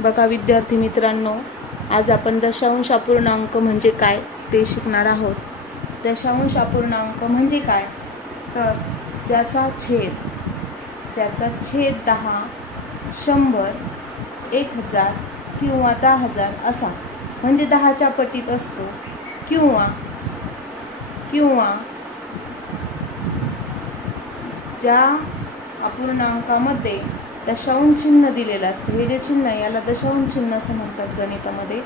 बघा विद्यार्थी मित्रांनो, आज आपण दशांश अपूर्णांक म्हणजे काय ते शिकणार आहोत। दशांश अपूर्णांक म्हणजे काय तर ज्याचा छेद 10, 100, 1000 किंवा 10000 असा म्हणजे 10च्या पटीत असतो किंवा ज्या अपूर्णांकामध्ये दशांश चिन्ह दिलेलं असतं, हे जे चिन्ह आहे याला दशांश चिन्ह असं म्हणतात, गणितामध्ये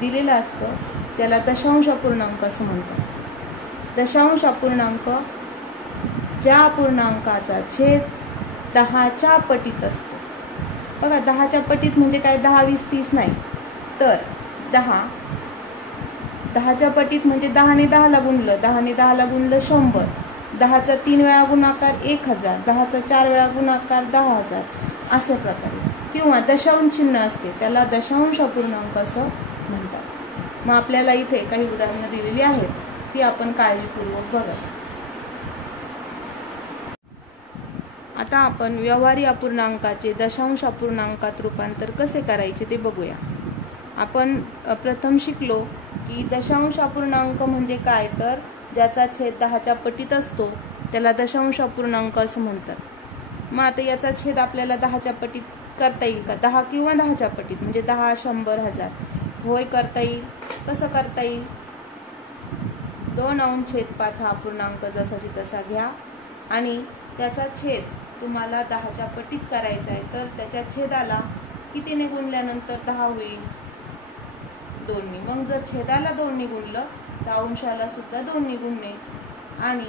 दिलेलं असतं त्याला दशांश अपूर्णांक असं म्हणतात। दशांश अपूर्णांक ज्या अपूर्णांकाचा छेद 10च्या पटीत असतो। बघा 10च्या पटीत म्हणजे काय, 10, 20, 30 नाही, तर 10च्या पटीत म्हणजे 10ने 10ला गुणलं, 10ने 10ला गुणलं 100, 10चा 3 वेळा गुणाकार 1000, 10चा 4 वेळा गुणाकार 10000 अशा प्रकारे, किंवा दशांश चिन्ह असते त्याला दशांश अपूर्णांक असं म्हणतात। मग आपल्याला इथे काही उदाहरणं दिलेली आहेत, ती आपण काळजीपूर्वक बघा। आता आपण व्यवहारी अपूर्णांकाचे दशांश अपूर्णांकात रूपांतर कसे करायचे ते बघूया। आपण प्रथम शिकलो की दशांश अपूर्णांक म्हणजे काय, तर ज्याचा छेद 10च्या पटीत असतो त्याला दशांश अपूर्णांक असं म्हणतात। मग आता याचा छेद आपल्याला 10च्या पटीत करता येईल का, 10 किंवा 10च्या पटीत म्हणजे 10, 100, 1000 होय करता येईल। कसं करता येईल, 2/5 हा अपूर्णांक जसाची तसा घ्या आणि त्याचा छेद तुम्हाला 10च्या पटीत करायचा आहे, तर त्याच्या छेदाला कितीने गुणल्यानंतर 10 होईल, 2ने। मग जर छेदाला 2ने गुणलं तर अंशाला सुद्धा 2ने गुणणे, आणि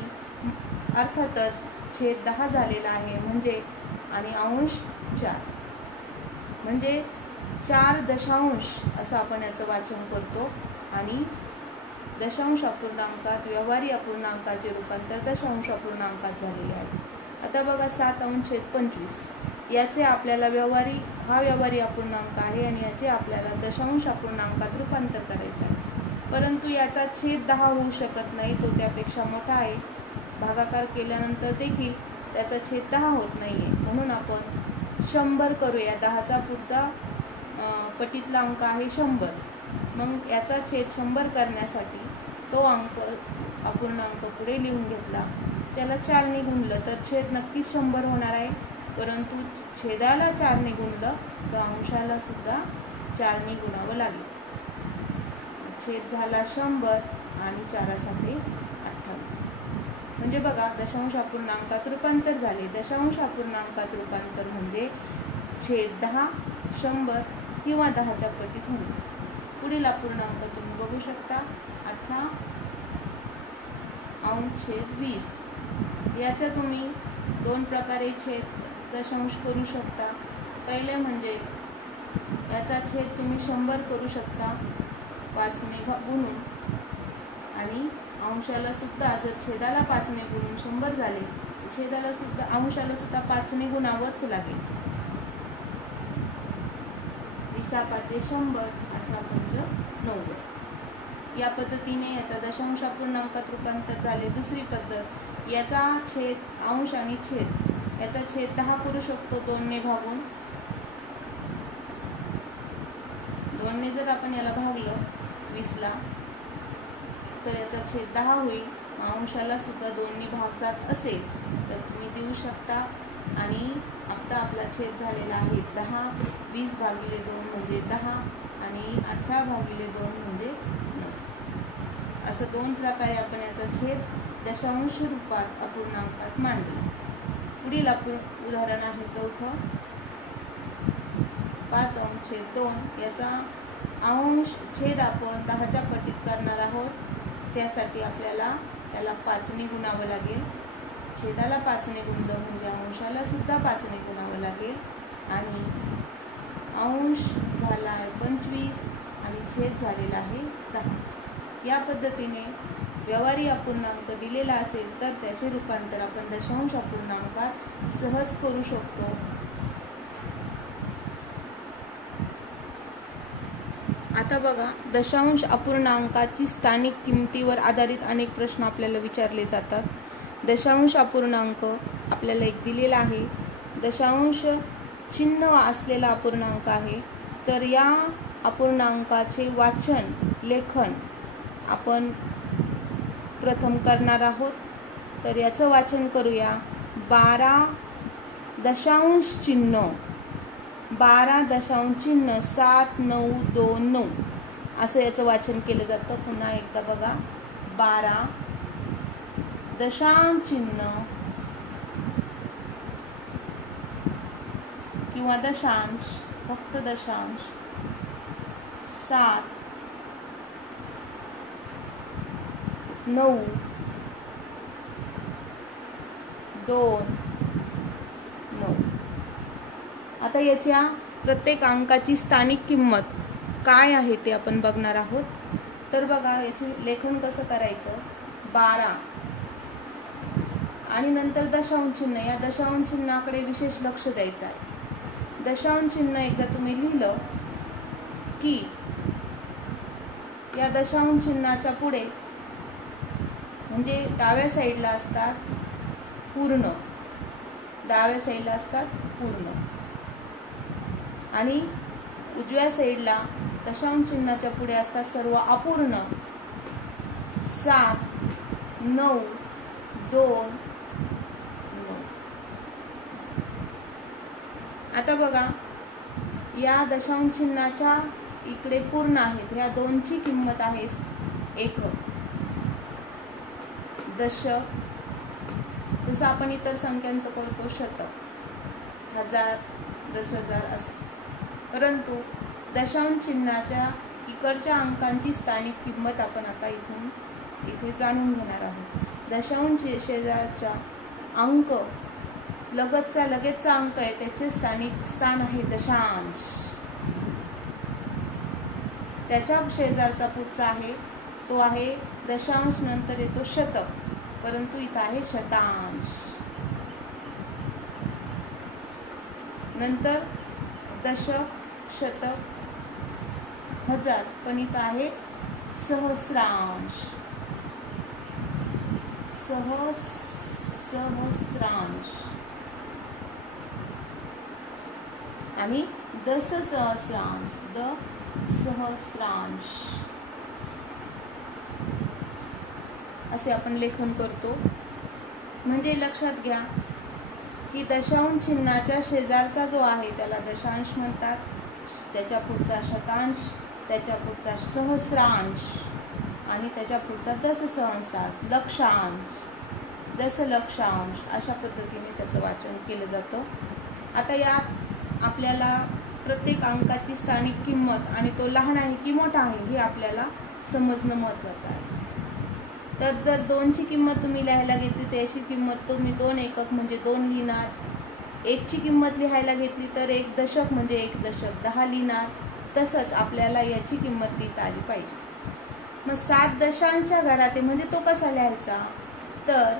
अर्थातच छेद 10 झालेला आहे म्हणजे आणि अंश 4 म्हणजे 4 दशांश असं आपण याचं वाचन करतो। आणि दशांश अपूर्णांकात व्यवहारी अपूर्णांकाचे रूपांतर दशांश अपूर्णांकात झालेले आहे। आता बघा 7/25 याचे आपल्याला व्यवहारी अपूर्णांक आहे आणि याचे आपल्याला दशांश अपूर्णांकात रूपांतर करायचे आहे, परंतु याचा छेद 10 होऊ शकत नाही, तो त्यापेक्षा मोठा आहे। भागाकार केल्यानंतर देखील त्याचा छेद 10 होत नाहीये, म्हणून आपण 100 करूया। 10चा पुढचा पटीतला अंक आहे 100, मग याचा छेद 100 करण्यासाठी तो अपूर्णांक पुढे लिहून घेतला, त्याला 4ने गुणलं तर छेद नक्कीच 100 होणार आहे, परंतु छेदाला 4ने गुणलं तर अंशाला सुद्धा 4ने गुणावं लागेल। छेद झाला 100 आणि 4 28, म्हणजे बघा दशांश अपूर्णांकात रूपांतर झाले। दशांश अपूर्णांकात रूपांतर म्हणजे छेद 10, 100 किंवा 10च्या पटीत होणे। पुढील अपूर्णांक तुम्ही बघू शकता, 18/20 याचा तुम्ही 2 प्रकारे छेद दशांश करू शकता। पहिले म्हणजे याचा छेद तुम्ही 100 करू शकता 5ने गुणून, आणि अंशाला सुद्धा जर छेदाला 5ने गुणून 100 झाले, छेदाला सुद्धा अंशाला सुद्धा 5ने गुणावंच लागेल। 20 100, 18×5 या पद्धतीने याचा दशांश अपूर्णांकात रूपांतर झाले। दुसरी पद्धत, याचा छेद अंश आणि छेद याचा छेद 10 करू शकतो 2ने भागून। 2ने जर आपण याला भागलं 20ला तर याचा छेद 10 होईल, अंशाला सुद्धा 2ने भाग जात असेल तर तुम्ही देऊ शकता। आणि आता आपला छेद झालेला आहे 10, 20/2 म्हणजे 10 आणि 18/2 म्हणजे 9। असं 2 प्रकारे आपण याचा छेद दशांश रूपात अपूर्णांकात मांडला। पुढील उदाहरण आहे 4, 5/2 याचा छेद आपण 10च्या पटीत करणार आहोत, त्यासाठी आपल्याला त्याला 5ने गुणावं लागेल। छेदाला 5ने गुणलं म्हणजे अंशाला सुद्धा 5ने गुणावं लागेल, आणि अंश झाला आहे 25 आणि छेद झालेला आहे 10। या पद्धतीने व्यवहारी अपूर्णांक दिलेला असेल तर त्याचे रूपांतर आपण दशांश अपूर्णांकात सहज करू शकतो। आता बघा दशांश अपूर्णांकाची स्थानिक किमतीवर आधारित अनेक प्रश्न आपल्याला विचारले जातात। दशांश अपूर्णांक आपल्याला एक दिलेला आहे, दशांश चिन्ह असलेला अपूर्णांक आहे तर या अपूर्णांकाचे वाचन लेखन आपण प्रथम करणार आहोत. तर याचं वाचन करूया. 12.79 असं याचं वाचन केलं जातं. पुन्हा एकदा बघा. 12 दशांश चिन्ह किंवा दशांश, फक्त दशांश, 7 9 2 9. आता याच्या प्रत्येक अंकाची स्थानिक किंमत काय आहे ते आपण बघणार आहोत. तर बघा याचे लेखन कसं करायचं. 12 आणि नंतर दशांश चिन्ह. या दशांश चिन्हाकडे विशेष लक्ष द्यायचं आहे. दशांश चिन्ह एकदा तुम्ही लिहिलं की या दशांश चिन्हाच्या पुढे म्हणजे डाव्या साईडला असतात पूर्ण, डाव्या साईडला असतात पूर्ण आणि उजव्या साईडला दशांश चिन्हाच्या पुढे असतात सर्व अपूर्ण. 7 9 2 9. आता बघा या दशांश चिन्हाच्या इकडे पूर्ण आहेत. ह्या दोनची किंमत आहे एकक, दशक. जसं आपण इतर संख्यांचं करतो शतक, हजार, 10,000 असं. परंतु दशांश चिन्हाच्या इकडच्या अंकांची स्थानिक किंमत आपण आता इथे जाणून घेणार आहोत. दशांश शेजारचा अंक लगतचा अंक आहे त्याचे स्थानिक स्थान आहे दशांश. त्याच्या शेजारचा पुढचा आहे तो आहे दशांश, नंतर येतो शतक, परंतु इथं आहे शतांश. नंतर दशक, शतक, हजार, पण इथं आहे सहस्रांश. सहस्रांश आणि दशसहस्रांश, दशसहस्रांश असे आपण लेखन करतो. म्हणजे लक्षात घ्या की दशांश चिन्हाच्या शेजारचा जो आहे त्याला दशांश म्हणतात, त्याच्या पुढचा शतांश, त्याच्या पुढचा सहस्रांश आणि त्याच्या पुढचा दशसहस्रांश, लक्षांश, दशलक्षांश अशा पद्धतीने त्याचं वाचन केलं जातं. आता यात आपल्याला प्रत्येक अंकाची स्थानिक किंमत आणि तो लहान आहे की मोठा आहे हे आपल्याला समजणं महत्वाचं आहे. तर जर 2ची किंमत तुम्ही लिहायला घेतली त्याची किंमत तुम्ही 2 एकक म्हणजे 2 लिहिणार. 1ची किंमत लिहायला घेतली तर 1 दशक म्हणजे 1 दशक 10 लिहिणार. तसंच आपल्याला याची किंमत लिहिता आली पाहिजे. मग 7 दशांशच्या घरात आहे म्हणजे तो कसा लिहायचा. तर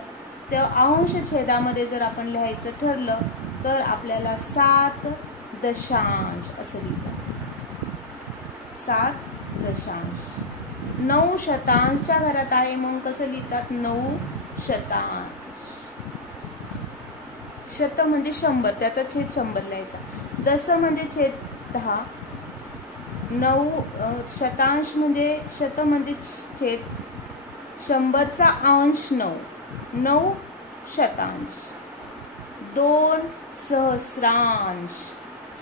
त्या अंश छेदामध्ये जर आपण लिहायचं ठरलं तर आपल्याला 7 दशांश असं लिहितात. 7 दशांश. 9 शतांशच्या घरात आहे मग कसं लिहितात 9 शतांश. शत म्हणजे 100, त्याचा छेद 100 लिहायचा. दश म्हणजे छेद 10. 9 शतांश म्हणजे शत म्हणजे छेद 100चा अंश 9, 9 शतांश. 2 सहस्रांश.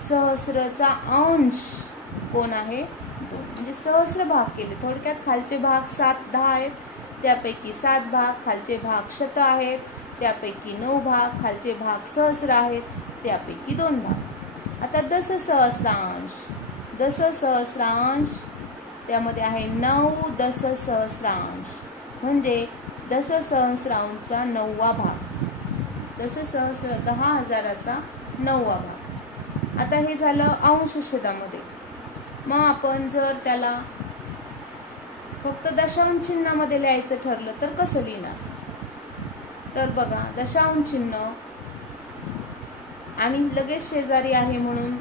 सहस्रचा अंश कोण आहे 2, म्हणजे सहस्र भाग केले. थोडक्यात खालचे भाग 7 10 आहेत त्यापैकी 7 भाग, खालचे भाग शत आहेत त्यापैकी 9 भाग, खालचे भाग सहस्र आहेत त्यापैकी 2 भाग. आता दशसहस्रांश. दशसहस्रांश त्यामध्ये आहे 9 दशसहस्रांश म्हणजे दशसहस्रांशचा 9वा भाग. दशसहस्र 10,000चा 9वा भाग. आता हे झालं अंश छेदामध्ये. मग आपण जर त्याला फक्त दशांश चिन्हामध्ये लिहायचं ठरलं तर कसं लिहिणार. तर बघा दशांश चिन्ह आणि लगेच शेजारी आहे म्हणून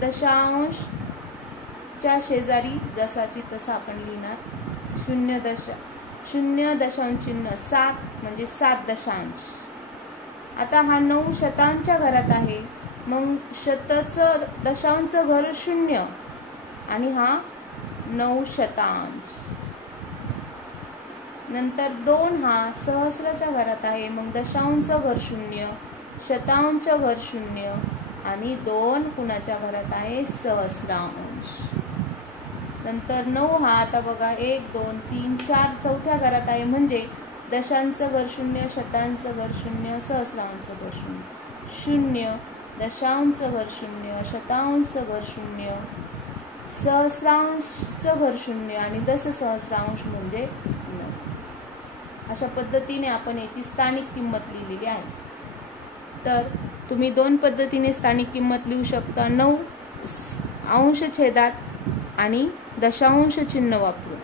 दशांशच्या शेजारी जसाची तसा आपण लिहिणार. 0 दशांश चिन्ह 7 म्हणजे 7 दशांश. आता हा 9 शतांशच्या घरात आहे मग शतचं दशांश घर 0 आणि हा 9 शतांश. नंतर 2 हा सहस्राच्या घरात आहे, मग दशांश घर 0, शतांश घर 0 आणि 2 कुणाच्या घरात आहे? सहस्रांश. नंतर 9 हा आता बघा 1 2 3 4 चौथ्या घरात आहे, म्हणजे दशांश घर 0, शतांश घर 0, सहस्रांश घर 0, 0 दशांश घर 0, शतांश घर 0, सहस्रांश घर 0 आणि दशसहस्रांश म्हणजे 9. अशा पद्धतीने आपण याची स्थानिक किंमत लिहिलेली आहे. तर तुम्ही 2 पद्धतीने स्थानिक किंमत लिहू शकता, 9 अंश छेदात आणि दशांश चिन्ह वापरून.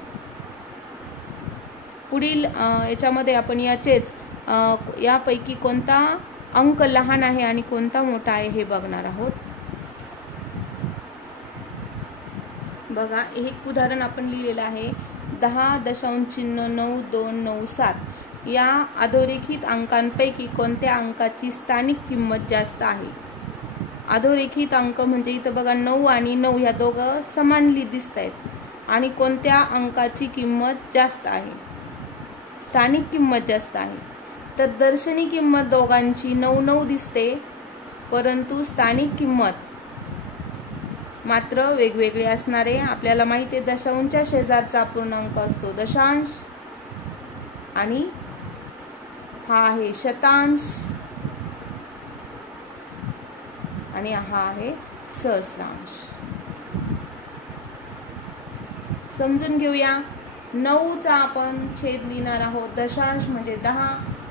पुढील याच्यामध्ये आपण याचेच यापैकी कोणता अंक लहान आहे आणि कोणता मोठा आहे हे बघणार आहोत. बघा, एक उदाहरण आपण लिहिलेलं आहे 10.9297 या अधोरेखित अंकांपैकी कोणत्या अंकाची स्थानिक किंमत जास्त आहे. अधोरेखित अंक म्हणजे इथं बघा 9 आणि 9 ह्या दोघं समान दिसत आहेत आणि कोणत्या अंकाची किंमत जास्त आहे, स्थानिक किंमत जास्त आहे. तर दर्शनी किंमत दोघांची 9 दिसते, परंतु स्थानिक किंमत मात्र वेगवेगळे असणारे. आपल्याला माहिती आहे दशांशच्या शेजारचा अपूर्णांक असतो दशांश आणि हा आहे शतांश आणि हा आहे सहस्रांश. समजून घेऊया. 9चा आपण छेद लिहिणार आहोत, दशांश म्हणजे 10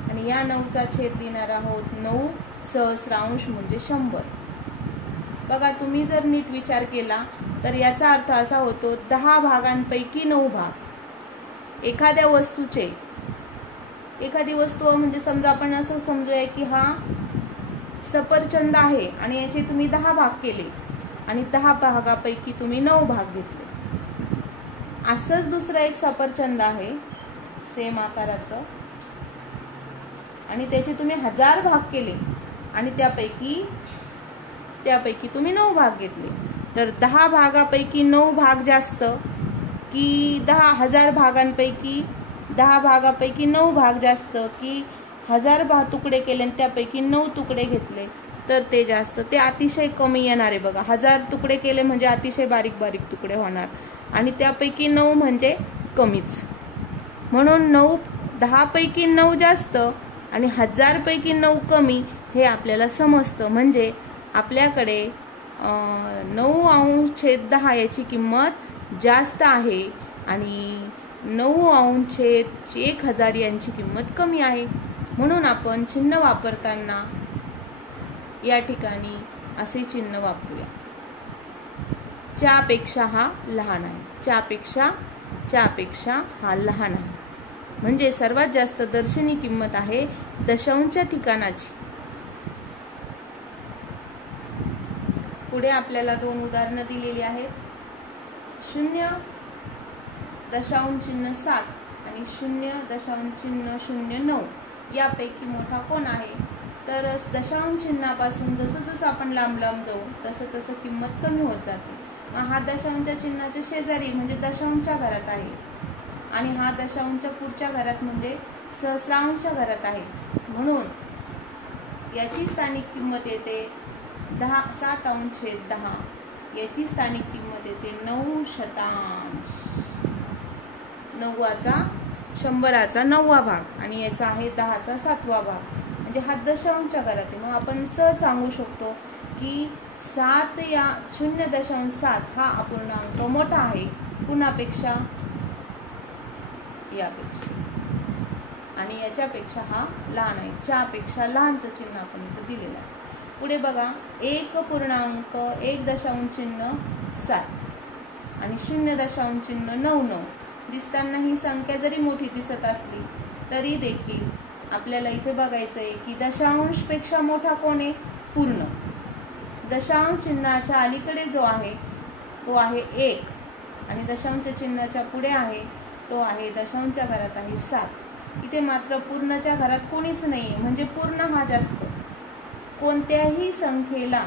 आणि या 9चा छेद लिहिणार आहोत 9, सहस्रांश म्हणजे 100. बघा, तुम्ही जर नीट विचार केला तर याचा अर्थ असा होतो 10 भागांपैकी 9 भाग. एखाद्या वस्तूचे, एखादी वस्तू म्हणजे समजा आपण असं समजूया की हा सफरचंद आहे आणि याचे तुम्ही 10 भाग केले आणि 10 भागापैकी तुम्ही 9 भाग घेतले. असंच दुसरं एक सफरचंद आहे सेम आकाराचं आणि त्याचे तुम्ही 1000 भाग केले आणि त्यापैकी तुम्ही 9 भाग घेतले. तर 10 भागापैकी 9 भाग जास्त की 10,000 भागांपैकी 10 भागापैकी 9 भाग जास्त की 1000 तुकडे केले आणि त्यापैकी 9 तुकडे घेतले तर ते जास्त. ते अतिशय कमी येणार आहे. बघा, 1000 तुकडे केले म्हणजे अतिशय बारीक बारीक तुकडे होणार आणि त्यापैकी 9 म्हणजे कमीच. म्हणून 10 पैकी 9 जास्त आणि 1000 पैकी 9 कमी हे आपल्याला समजतं. म्हणजे आपल्याकडे 9/10 याची किंमत जास्त आहे आणि 9/1000 यांची किंमत कमी आहे. म्हणून आपण चिन्ह वापरताना या ठिकाणी असे चिन्ह वापरूया. च्यापेक्षा हा लहान आहे, च्यापेक्षा हा लहान आहे. म्हणजे सर्वात जास्त दर्शनी किंमत आहे दशांशच्या ठिकाणाची. पुढे आपल्याला 2 उदाहरणं दिलेली आहेत. 0.07 आणि 0.09 यापैकी मोठा कोण आहे. तर दशांश चिन्हापासून जसं आपण लांब लांब जाऊ तसं किंमत कमी होत जाते. हा दशांशच्या चिन्हाच्या शेजारी म्हणजे दशांशच्या घरात आहे आणि हा दशांशच्या पुढच्या घरात म्हणजे सहस्रांशच्या घरात आहे. म्हणून याची स्थानिक किंमत येते 7/10. याची स्थानिक किंमत येते 9 शतांश. 9चा 100चा 9वा भाग आणि याचा आहे 10चा 7वा भाग. म्हणजे हा दशांशच्या घरात आहे. मग आपण सहज सांगू शकतो की 7 या 0.7 हा अपूर्णांक मोठा आहे कुणापेक्षा, यापेक्षा, आणि याच्यापेक्षा हा लहान आहे. च्यापेक्षा लहानचं चिन्ह आपण इथं दिलेलं आहे. पुढे बघा 1.1.7 आणि 0.99 दिसताना ही संख्या जरी मोठी दिसत असली तरी देखील आपल्याला इथे बघायचंय की दशांश पेक्षा मोठा कोण आहे, पूर्ण. दशांश चिन्हाच्या अलीकडे जो आहे तो आहे 1 आणि दशांश चिन्हाच्या पुढे आहे तो आहे दशांशच्या घरात आहे 7. इथे मात्र पूर्णच्या घरात कोणीच नाहीये म्हणजे पूर्ण हा जास्त. कोणत्याही संख्येला,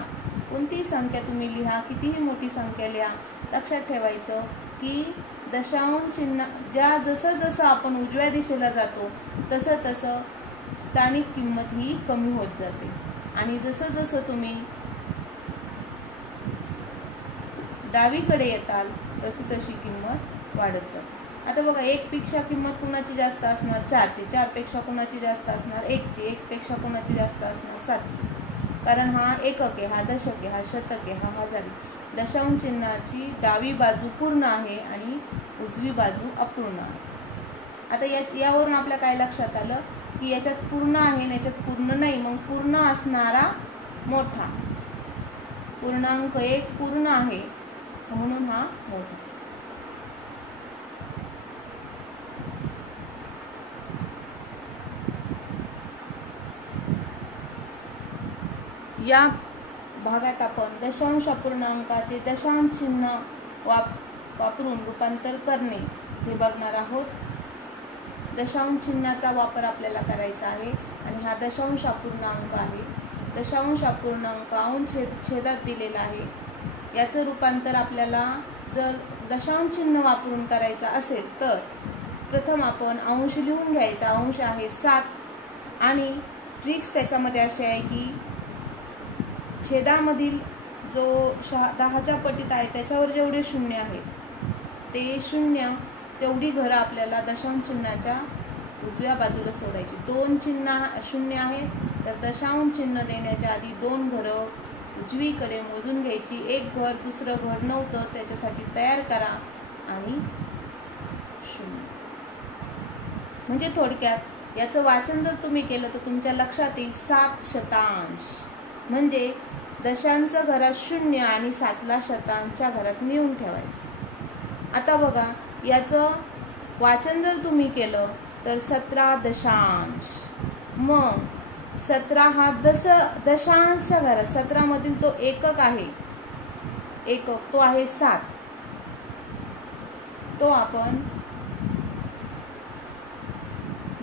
कोणतीही संख्या तुम्ही लिहा, कितीही मोठी संख्या लिहा, लक्षात ठेवायचं की दशांश चिन्ह जसं जसं आपण उजव्या दिशेला जातो तसं तसं स्थानिक किंमत ही कमी होत जाते आणि जसं जसं तुम्ही डावीकडे येताल तशी तशी किंमत वाढत जाते. आता बघा, 1 पेक्षा किंमत कुणाची जास्त असणार 4ची, 4 पेक्षा कुणाची जास्त असणार 1ची, 1 पेक्षा कुणाची जास्त असणार 7ची. कारण हा एकक आहे, हा दशक आहे, हा शतक आहे, हा हजार आहे. दशांश चिन्हाची डावी बाजू पूर्ण आहे आणि उजवी बाजू अपूर्ण आहे. आता यावरून आपल्या काय लक्षात आलं की याच्यात पूर्ण आहे आणि याच्यात पूर्ण नाही. मग पूर्ण असणारा मोठा, पूर्णांक 1 पूर्ण आहे म्हणून हा मोठा. या भागात आपण दशांश अपूर्णांकाचे दशांश चिन्ह वापरून रूपांतर करणे हे बघणार आहोत. दशांश चिन्हाचा वापर आपल्याला करायचा आहे आणि हा दशांश अपूर्णांक आहे. दशांश अपूर्णांक अंश छेदात दिलेला आहे. याचं रूपांतर आपल्याला जर दशांश चिन्ह वापरून करायचं असेल तर प्रथम आपण अंश लिहून घ्यायचा. अंश आहे 7 आणि ट्रिक्स त्याच्यामध्ये अशी आहे की छेदामधील जो 10च्या पटीत आहे त्याच्यावर जेवढे शून्य आहेत ते शून्य तेवढी घरं आपल्याला दशांश चिन्हाच्या उजव्या बाजूला सोडायची. 2 चिन्ह शून्य आहेत तर दशांश चिन्ह देण्याच्या आधी 2 घरं उजवीकडे मोजून घ्यायची. 1 घर दुसरं घर नव्हतं त्याच्यासाठी तयार करा आणि 0. म्हणजे थोडक्यात याचं वाचन जर तुम्ही केलं तर तुमच्या लक्षात येईल 7 शतांश. म्हणजे दशांच्या घरात 0 आणि 7ला शतांशच्या घरात नेऊन ठेवायचं. आता बघा, याचं वाचन जर तुम्ही केलं तर 17 दशांश. मग 17 हा दशांशच्या घरात 17 मधील जो एकक आहे, एकक तो आहे 7. तो आपण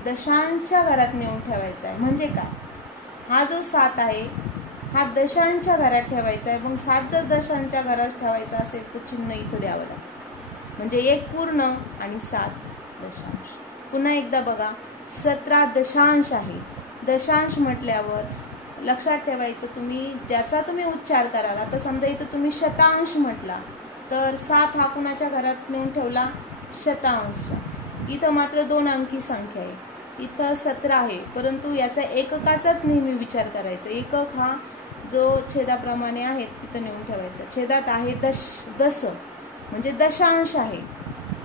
दशांशच्या घरात नेऊन ठेवायचा आहे. म्हणजे काय, हा जो 7 आहे हा दशांशच्या घरात ठेवायचा आहे. मग 7 जर दशांशच्या घरात ठेवायचा असेल तर चिन्ह इथं द्यावं लागतं. म्हणजे 1 पूर्ण आणि 7 दशांश. पुन्हा एकदा बघा, 17 दशांश आहे. दशांश म्हटल्यावर लक्षात ठेवायचं तुम्ही ज्याचा तुम्ही उच्चार कराल. आता समजा इथं तुम्ही शतांश म्हटला तर 7 हा कुणाच्या घरात नेऊन ठेवला, शतांशच्या. इथं मात्र 2 अंकी संख्या आहे. इथं 17 आहे परंतु याचा एककाचाच नेहमी विचार करायचा. एकक हा जो छेदाप्रमाणे आहे तिथं नेऊन ठेवायचा. छेदात आहे दस म्हणजे दशांश आहे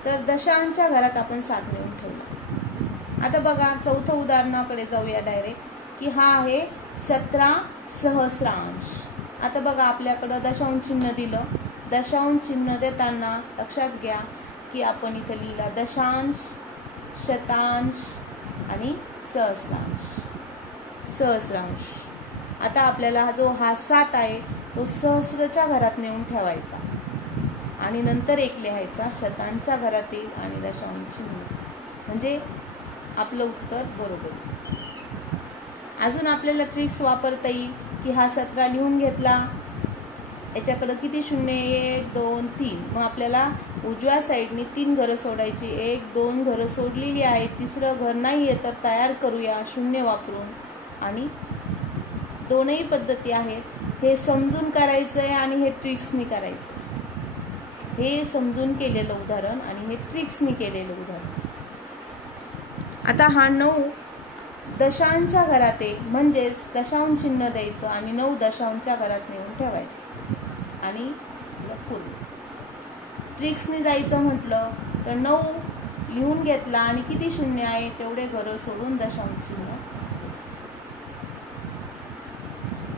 तर दशांशच्या घरात आपण 7 नेऊन ठेवलं. आता बघा, चौथं उदाहरणाकडे जाऊया डायरेक्ट की हा आहे 17 सहस्रांश. आता बघा, आपल्याकडं दशांश चिन्ह दिलं. दशांश चिन्ह देताना लक्षात घ्या की आपण इथं लिहिला दशांश, शतांश आणि सहस्रांश. सहस्रांश. आता आपल्याला हा 7 आहे तो सहस्रच्या घरात नेऊन ठेवायचा आणि नंतर 1 लिहायचा. शतांशच्या घरात येईल आणि दशांश चिन्ह. म्हणजे आपलं उत्तर बरोबर. अजून आपल्याला ट्रिक्स वापरता येईल की हा 17 लिहून घेतला, याच्याकडे किती शून्य, 1 2 3. मग आपल्याला उजव्या साईडनी 3 घरं सोडायची. 1 2 घरं सोडलेली आहेत. तिसरं घर नाहीये तर तयार करूया 0 वापरून. आणि दोनही पद्धती आहेत. हे समजून करायचंय आणि हे ट्रिक्सनी करायचं. हे समजून केलेलं उदाहरण आणि हे ट्रिक्सनी केलेलं उदाहरण. आता हा 9 दशांशच्या घरात आहे म्हणजेच दशांश चिन्ह द्यायचं आणि 9 दशांशच्या घरात नेऊन ठेवायचं आणि पूर्ण. ट्रिक्सनी जायचं म्हटलं तर 9 लिहून घेतला आणि किती शून्य आहे तेवढे घरं सोडून दशांश चिन्ह.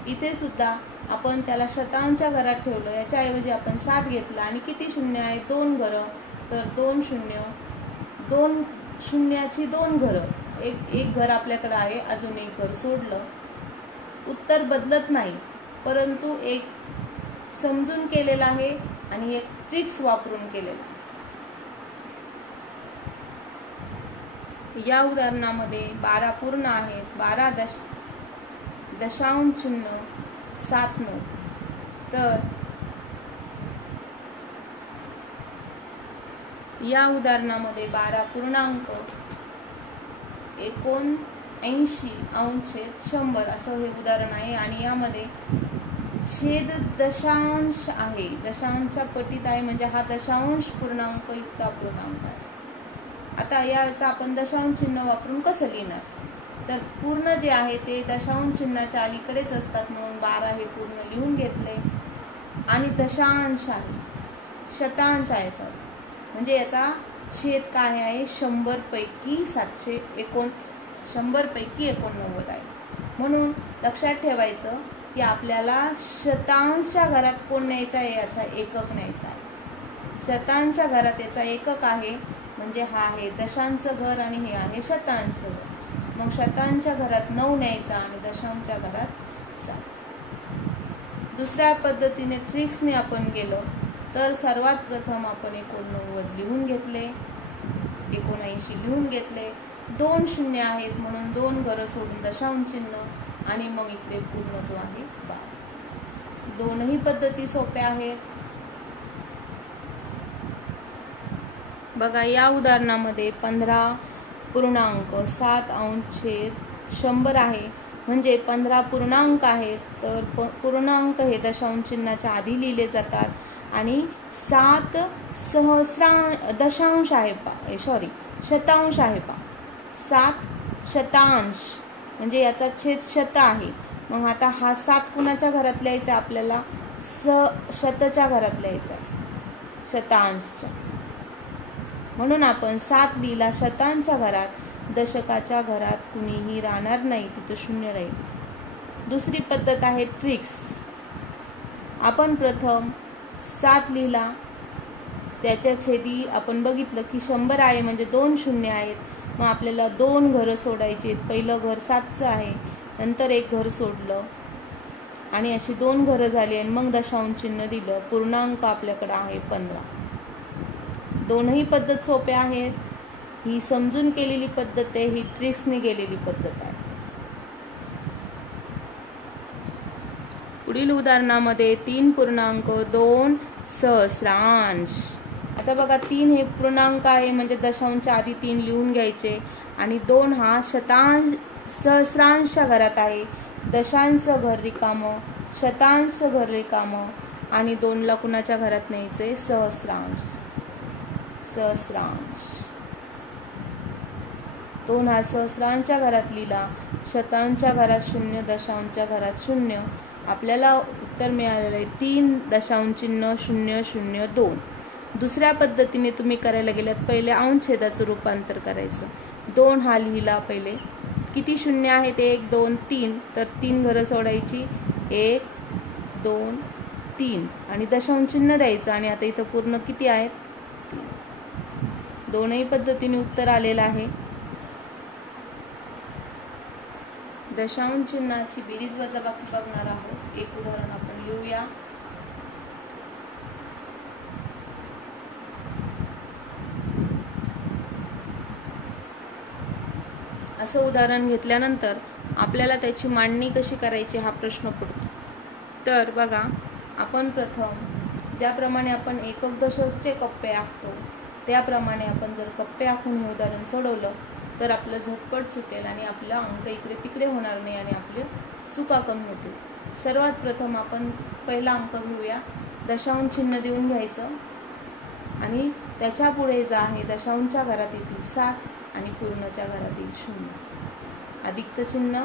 इथे सुद्धा आपण त्याला शतांशच्या घरात ठेवलं, याच्याऐवजी आपण 7 घेतला आणि किती शून्य आहे 2 घरं तर 2 शून्य, 2 शून्याची 2 घरं. एक घर आपल्याकडे आहे, अजून 1 घर सोडलं. उत्तर बदलत नाही परंतु एक समजून केलेलं आहे आणि एक ट्रिक्स वापरून केलेलं. या उदाहरणामध्ये 12 पूर्ण आहेत, 12 दशांश चिन्ह 7 तर या उदाहरणामध्ये 12.79 असं हे उदाहरण आहे आणि यामध्ये छेद दशांश आहे, दशांशच्या पटीत आहे, म्हणजे हा दशांश पूर्णांक युक्त अपूर्णांक आहे. आता याचा आपण दशांश चिन्ह वापरून कसं लिहिणार, तर पूर्ण जे आहे ते दशांश चिन्हाच्या अलीकडेच असतात म्हणून 12 हे पूर्ण लिहून घेतले आणि दशांश आहे, शतांश आहे सॉरी, म्हणजे याचा छेद काय आहे 100 पैकी 100 पैकी 89 आहे. म्हणून लक्षात ठेवायचं की आपल्याला शतांशच्या घरात कोण न्यायचा आहे, याचा एकक न्यायचा आहे. शतांशच्या घरात याचा एकक आहे म्हणजे हा आहे दशांश घर आणि हे आहे शतांश घर. मग शतांशच्या घरात 9 न्यायचा आणि दशांशच्या घरात 7. दुसऱ्या पद्धतीने ट्रिक्सने आपण गेलो तर सर्वात प्रथम आपण 89 लिहून घेतले, 79 लिहून घेतले, 2 शून्य आहेत म्हणून 2 घरं सोडून दशांश चिन्ह आणि मग इकडे पूर्ण जो आहे 12. दोनही पद्धती सोप्या आहेत. बघा या उदाहरणामध्ये 15.7 आहे म्हणजे 15 पूर्णांक आहेत तर पूर्णांक हे दशांश चिन्हाच्या आधी लिहिले जातात आणि 7 दशांश आहे शतांश आहे 7 शतांश म्हणजे याचा छेद शत आहे. मग आता हा 7 कुणाच्या घरात लिहायचा आपल्याला, शतच्या घरात लिहायचा आहे, शतांशच्या. म्हणून आपण 7 लिहिला शतांशच्या घरात, दशकाच्या घरात कुणीही राहणार नाही, तिथे 0 राहील. दुसरी पद्धत आहे ट्रिक्स. आपण प्रथम 7 लिहिला, त्याच्या छेदी आपण बघितलं की 100 आहे म्हणजे 2 शून्य आहेत. मग आपल्याला 2 घरं सोडायची. पहिलं घर 7चं आहे, नंतर एक घर सोडलं आणि अशी 2 घरं झाली आणि मग दशांश चिन्ह दिलं. पूर्णांक आपल्याकडे आहे 15. दोनही पद्धत सोप्या आहेत. ही समजून केलेली पद्धत आहे, ही ट्रिक्सने गेलेली पद्धत आहे. पुढील उदाहरणामध्ये 3.2 सहस्रांश. आता बघा 3 हे पूर्णांक आहे म्हणजे दशांशच्या आधी 3 लिहून घ्यायचे आणि 2 हा सहस्रांशच्या घरात आहे. दशांश घर रिकामं, शतांश घर रिकामं आणि 2 ला कुणाच्या घरात न्यायचे, सहस्रांश. 2 हा सहस्रांशच्या घरात लिहिला, शतांशच्या घरात 0, दशांशच्या घरात 0. आपल्याला उत्तर मिळालेलं आहे 3.002. दुसऱ्या पद्धतीने तुम्ही करायला गेलात, पहिले अंश छेदाचं रूपांतर करायचं. 2 हा लिहिला, पहिले किती शून्य आहेत 1 2 3 तर 3 घरं सोडायची, 1 2 3 आणि दशांश चिन्ह द्यायचं आणि आता इथं पूर्ण किती आहेत 3. दोनही पद्धतीने उत्तर आलेलं आहे. दशांश चिन्हाची बेरीज वजाबाकी बघणार आहोत. एक उदाहरण आपण लिहूया. असं उदाहरण घेतल्यानंतर आपल्याला त्याची मांडणी कशी करायची हा प्रश्न पडतो. तर बघा, आपण प्रथम ज्याप्रमाणे आपण एकक दशकचे कप्पे आखतो त्याप्रमाणे आपण जर कप्पे आखून हे उदाहरण सोडवलं तर आपलं झटपट सुटेल आणि आपला अंक इकडे तिकडे होणार नाही आणि आपले चुका कमी होतील. सर्वात प्रथम आपण पहिला अंक घेऊया. दशांश चिन्ह देऊन घ्यायचं आणि त्याच्या पुढे जे आहे दशांशच्या घरात येतील 7 आणि पूर्णच्या घरात येईल 0, अधिकचं चिन्ह.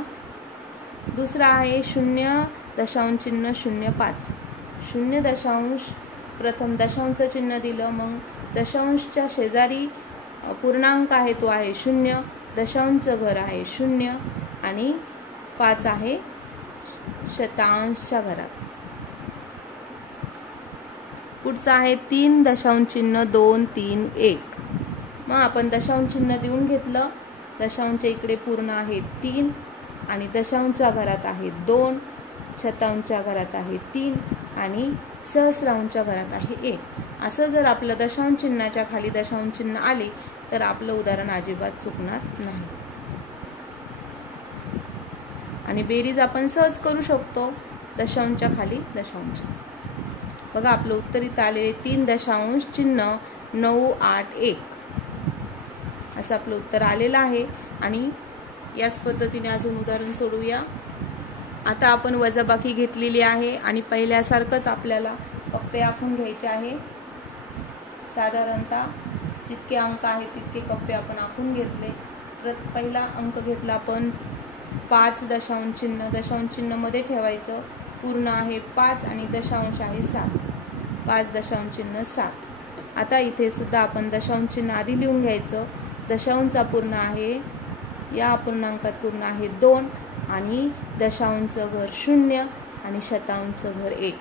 दुसरा आहे 0.05. 0 दशांश, प्रथम दशांशचं चिन्ह दिलं, मग दशांशच्या शेजारी पूर्णांक आहे तो आहे 0, दशांशचं घर आहे 0 आणि 5 आहे शतांशच्या घरात. पुढचा आहे 3.231. मग आपण दशांश चिन्ह देऊन घेतलं. दशांशच्या इकडे पूर्ण आहे 3 आणि दशांशच्या घरात आहे 2, शतांशच्या घरात आहे 3 आणि सहस्रांशच्या घरात आहे 1. असं जर आपलं दशांश चिन्हाच्या खाली दशांश चिन्ह आले तर आपलं उदाहरण अजिबात चुकणार नाही. आणि बेरीज आपण सहज करू शकतो, दशांशच्या खाली दशांश. बघा आपलं उत्तर इथं आलेले 3.981 असं आपलं उत्तर आलेलं आहे. आणि याच पद्धतीने अजून उदाहरण सोडूया. आता आपण वजाबाकी घेतलेली आहे आणि पहिल्यासारखंच आपल्याला कप्पे आखून घ्यायचे आहे. साधारणतः जितके अंक आहेत तितके कप्पे आपण आखून घेतले. पहिला अंक घेतला आपण 5 दशांश चिन्ह, दशांश चिन्ह मध्ये ठेवायचं. पूर्ण आहे 5 आणि दशांश आहे 7. 5 दशांश चिन्ह 7. आता इथे सुद्धा आपण दशांश चिन्ह आधी लिहून घ्यायचं. दशांशचा पूर्ण आहे, या अपूर्णांकात पूर्ण आहे 2 आणि दशांशचं घर 0 आणि शतांशचं घर 1.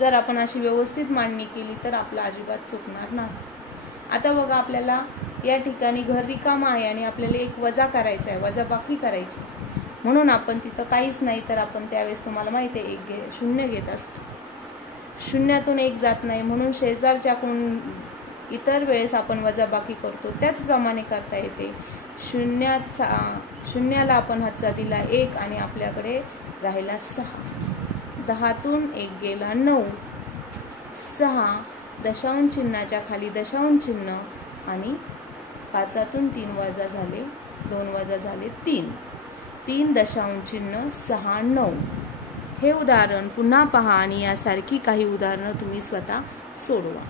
जर आपण अशी व्यवस्थित मांडणी केली तर आपला अजिबात चुकणार नाही. आता बघा आपल्याला या ठिकाणी घर रिकामं आहे आणि आपल्याला एक वजा करायचा आहे, वजाबाकी करायची. म्हणून आपण तिथं काहीच नाही तर आपण त्यावेळेस तुम्हाला माहिती आहे 0 घेत असतो. शून्यातून 1 जात नाही म्हणून शेजारच्याकडून इतर वेळेस आपण वजाबाकी करतो त्याचप्रमाणे करता येते. शून्याला आपण हातचा दिला 1 आणि आपल्याकडे राहिला 6. 10तून 1 गेला 9. 6 दशांश चिन्हाच्या खाली दशांश चिन्ह आणि 5तून 3 वजा झाले 2 वजा झाले 3. 3 दशांश चिन्ह 6 9. हे उदाहरण पुन्हा पहा आणि यासारखी काही उदाहरणं तुम्ही स्वतः सोडवा.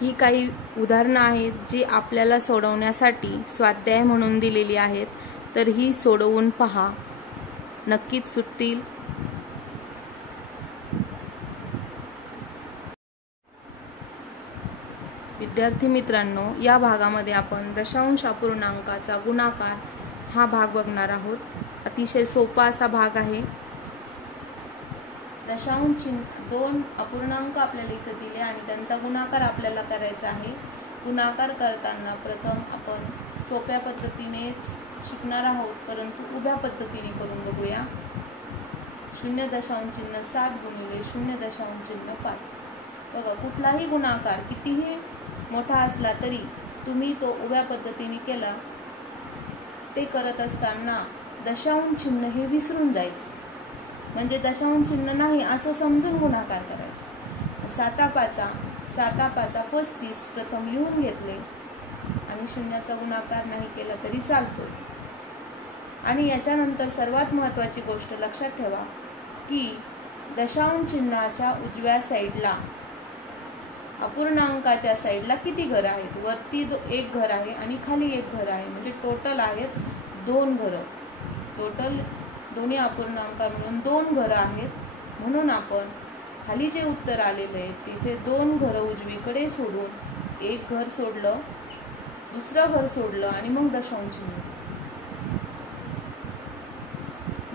ही काही उदाहरणं आहेत जी आपल्याला सोडवण्यासाठी स्वाध्याय म्हणून दिलेली आहेत. तर ही सोडवून पहा, नक्कीच सुटतील. विद्यार्थी मित्रांनो, या भागामध्ये आपण दशांश अपूर्णांकाचा गुणाकार हा भाग बघणार आहोत. अतिशय सोपा असा भाग आहे. दशांश चिन्ह 2 अपूर्णांक आपल्याला इथे दिले आणि त्यांचा गुणाकार आपल्याला करायचा आहे. गुणाकार करताना प्रथम आपण सोप्या पद्धतीनेच शिकणार आहोत, परंतु उभ्या पद्धतीने करून बघूया. 0.7 गुणिले 0.5. बघा कुठलाही गुणाकार कितीही मोठा असला तरी तुम्ही तो उभ्या पद्धतीने केला. ते करत असताना दशांश चिन्ह हे विसरून जायचं, म्हणजे दशांश चिन्ह नाही असं समजून गुणाकार करायचा. 7 5 35 प्रथम लिहून घेतले आणि शून्याचा गुणाकार नाही केला तरी चालतो. आणि याच्यानंतर सर्वात महत्वाची गोष्ट लक्षात ठेवा की दशांश चिन्हाच्या उजव्या साईडला अपूर्णांकाच्या साईडला किती घर आहेत. वरती 1 घर आहे आणि खाली 1 घर आहे, म्हणजे टोटल आहेत 2 घरं. टोटल दोन्ही अपूर्णांका मिळून 2 घरं आहेत. म्हणून आपण खाली जे उत्तर आलेलं आहे तिथे 2 घरं उजवीकडे सोडून 1 घर सोडलं, दुसरं घर सोडलं आणि मग दशांश चिन्ह.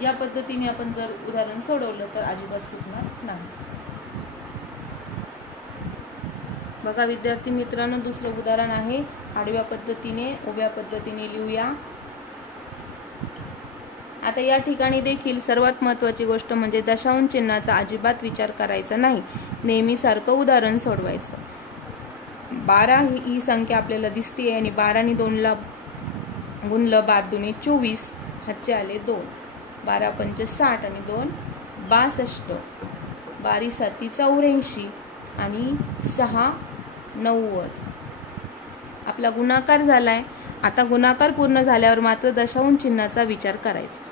या पद्धतीने आपण जर उदाहरण सोडवलं तर अजिबात चुकणार नाही. बघा विद्यार्थी मित्रांनो, दुसरं उदाहरण आहे. आडव्या पद्धतीने उभ्या पद्धतीने लिहूया. आता या ठिकाणी देखील सर्वात महत्वाची गोष्ट म्हणजे दशांश चिन्हाचा अजिबात विचार करायचा नाही. नेहमी सारखं उदाहरण सोडवायचं. 12 ही संख्या आपल्याला दिसते आणि 12 ने 2 ला गुणलं, 12 दुणे 24, हातचे आले 2. 12 पंचे 60 आणि 2 62. 12 7 84 आणि 6 90. आपला गुणाकार झालाय. आता गुणाकार पूर्ण झाल्यावर मात्र दशांश चिन्हाचा विचार करायचा.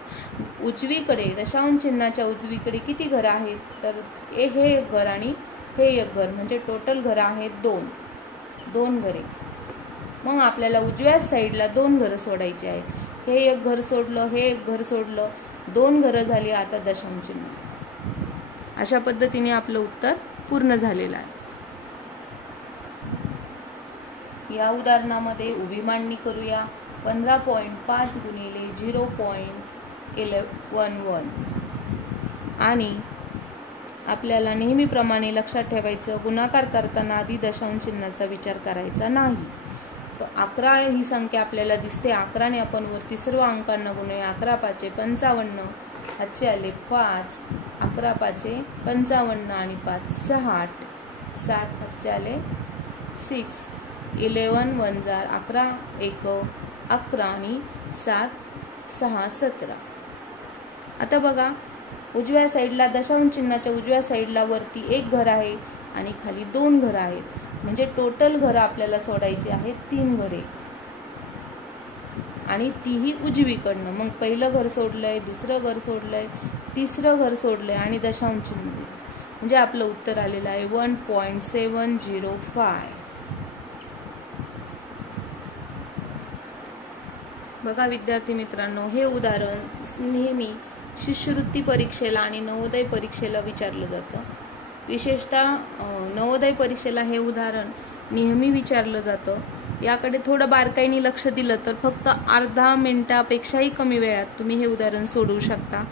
उजवीकडे दशांश चिन्हाच्या उजवीकडे किती घर आहेत तर हे 1 घर आणि हे 1 घर, म्हणजे टोटल घर आहेत 2 घरे. मग आपल्याला उजव्या साईडला 2 घरं सोडायची आहेत. हे 1 घर सोडलं, हे 1 घर सोडलं, 2 घरं झाली. आता दशांश चिन्ह. अशा पद्धतीने आपलं उत्तर पूर्ण झालेलं आहे. या उदाहरणामध्ये उभी मांडणी करूया. 15.5 गुणिले 0.11 आणि आपल्याला नेहमीप्रमाणे लक्षात ठेवायचं, गुणाकार करताना आधी दशांश चिन्हाचा विचार करायचा नाही. तो 11 ही संख्या आपल्याला दिसते. 11 ने आपण वरती सर्व अंकांना गुणूया. 11 5 55, हातचे आले 5. 11 5 55 आणि 5 60. 60 हातचे आले 6. 11 1 11 1 11 आणि 7 6 17. आता बघा, उजव्या साईडला दशांश चिन्हाच्या उजव्या साईडला वरती एक घर आहे आणि खाली 2 घरं आहेत. म्हणजे टोटल घरं आपल्याला सोडायची आहेत 3 घरे, आणि तीही उजवीकडनं. मग पहिलं घर सोडलंय, दुसरं घर सोडलंय, तिसरं घर सोडलंय आणि दशांश चिन्ह. म्हणजे आपलं उत्तर आलेलं आहे 1.705. बघा विद्यार्थी मित्रांनो, हे उदाहरण नेहमी शिष्यवृत्ती परीक्षेला आणि नवोदय परीक्षेला विचारलं जातं. विशेषतः नवोदय परीक्षेला हे उदाहरण नेहमी विचारलं जातं. याकडे थोडं बारकाईने लक्ष दिलं तर फक्त अर्धा मिनिटापेक्षाही कमी वेळात तुम्ही हे उदाहरण सोडवू शकता.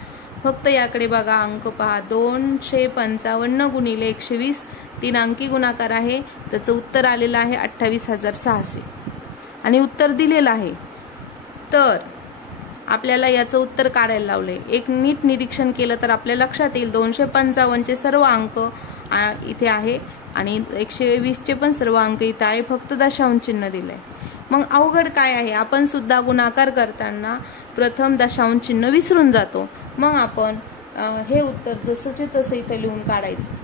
फक्त याकडे बघा, अंक पहा. 255 गुणिले 120 3 अंकी गुणाकार आहे. त्याचं उत्तर आलेलं आहे 28,600 आणि उत्तर दिलेलं आहे. तर आपल्याला याचं उत्तर काढायला लावलंय. एक नीट निरीक्षण केलं तर आपल्या लक्षात येईल 255चे सर्व अंक इथे आहे आणि 120चे पण सर्व अंक इथे आहे, फक्त दशांश चिन्ह दिलंय. मग अवघड काय आहे? आपण सुद्धा गुणाकार करताना प्रथम दशांश चिन्ह विसरून जातो. मग आपण हे उत्तर जसंचे तसं इथे लिहून काढायचं,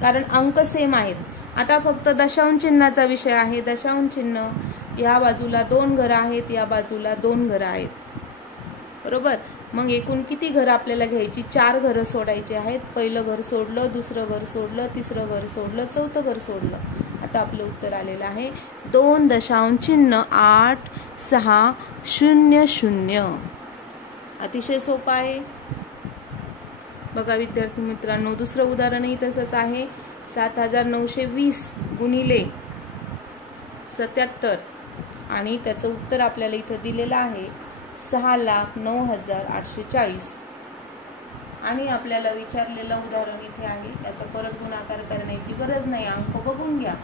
कारण अंक सेम आहेत. आता फक्त दशांश चिन्हाचा विषय आहे. दशांश चिन्ह या बाजूला 2 घरं आहेत, या बाजूला 2 घरं आहेत, बरोबर. मग एकूण किती घरं आपल्याला घ्यायची? 4 घरं सोडायची आहेत. पहिलं घर सोडलं, दुसरं घर सोडलं, तिसरं घर सोडलं, चौथं घर सोडलं. आता आपलं उत्तर आलेलं आहे 2.8600. अतिशय सोपं आहे. बघा विद्यार्थी मित्रांनो, दुसरं उदाहरणही तसंच आहे. 7920 गुणिले 77 आणि त्याचं उत्तर आपल्याला इथं दिलेलं आहे 6,09,840. आणि आपल्याला विचारलेलं उदाहरण इथे आहे. त्याचा परत गुणाकार करण्याची गरज नाही. अंक बघून घ्या,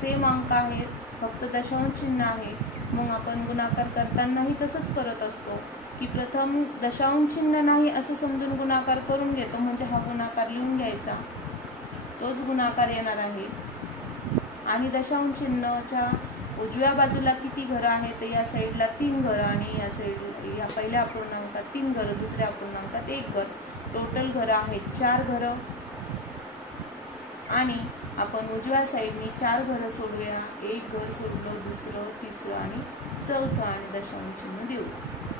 सेम अंक आहेत, फक्त दशांश चिन्ह आहे. मग आपण गुणाकार करतानाही तसंच करत असतो की प्रथम दशांश चिन्ह नाही असं समजून गुणाकार करून घेतो. म्हणजे हा गुणाकार लिहून घ्यायचा, तोच गुणाकार येणार आहे. आणि दशांश चिन्हाच्या उजव्या बाजूला किती घरं आहेत? तर या साईडला 3 घरं आणि या साईड या पहिल्या अपूर्णांकात 3 घरं, दुसऱ्या अपूर्णांकात 1 घर. टोटल घरं आहेत 4 घरं. आणि आपण उजव्या साईडनी 4 घरं सोडूया. 1 घर सोडलं, दुसरं, तिसरं आणि चौथं आणि दशांश चिन्ह देऊ.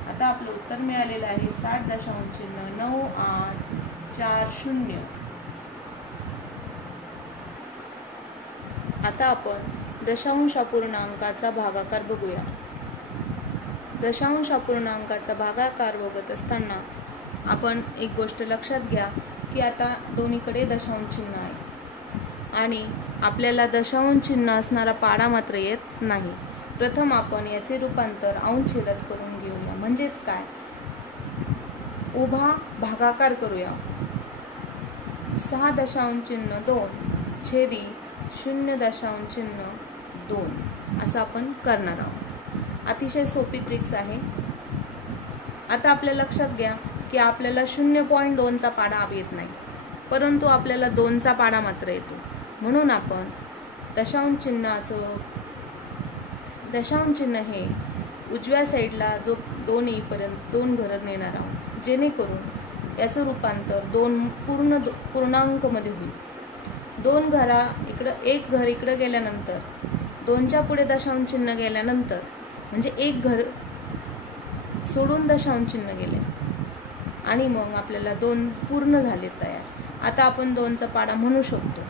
आता आपलं उत्तर मिळालेलं आहे 60.9840. आता आपण दशांश अपूर्णांकाचा भागाकार बघूया. दशांश अपूर्णांकाचा भागाकार बघत असताना आपण एक गोष्ट लक्षात घ्या की आता दोन्हीकडे दशांश चिन्ह आहे आणि आपल्याला दशांश चिन्ह असणारा पाडा मात्र येत नाही. प्रथम आपण याचे रूपांतर अंश छेदात करून घेऊया. म्हणजेच काय? उभा भागाकार करूया. 6.2 छेदी 0.2 असं आपण करणार आहोत. अतिशय सोपी ट्रिक्स आहे. आता आपल्या लक्षात घ्या की आपल्याला 0.2चा पाडा येत नाही, परंतु आपल्याला 2चा पाडा मात्र येतो. म्हणून आपण दशांश चिन्ह हे उजव्या साईडला जो 2 येईपर्यंत 2 घरं नेणार आहोत, जेणेकरून याचं रूपांतर 2 पूर्णांक मध्ये होईल. 2 घरा इकडं, 1 घर इकडं गेल्यानंतर 2च्या पुढे दशांश चिन्ह गेल्यानंतर म्हणजे 1 घर सोडून दशांश चिन्ह गेले आणि मग आपल्याला 2 पूर्ण झाले तयार. आता आपण 2चा पाडा म्हणू शकतो,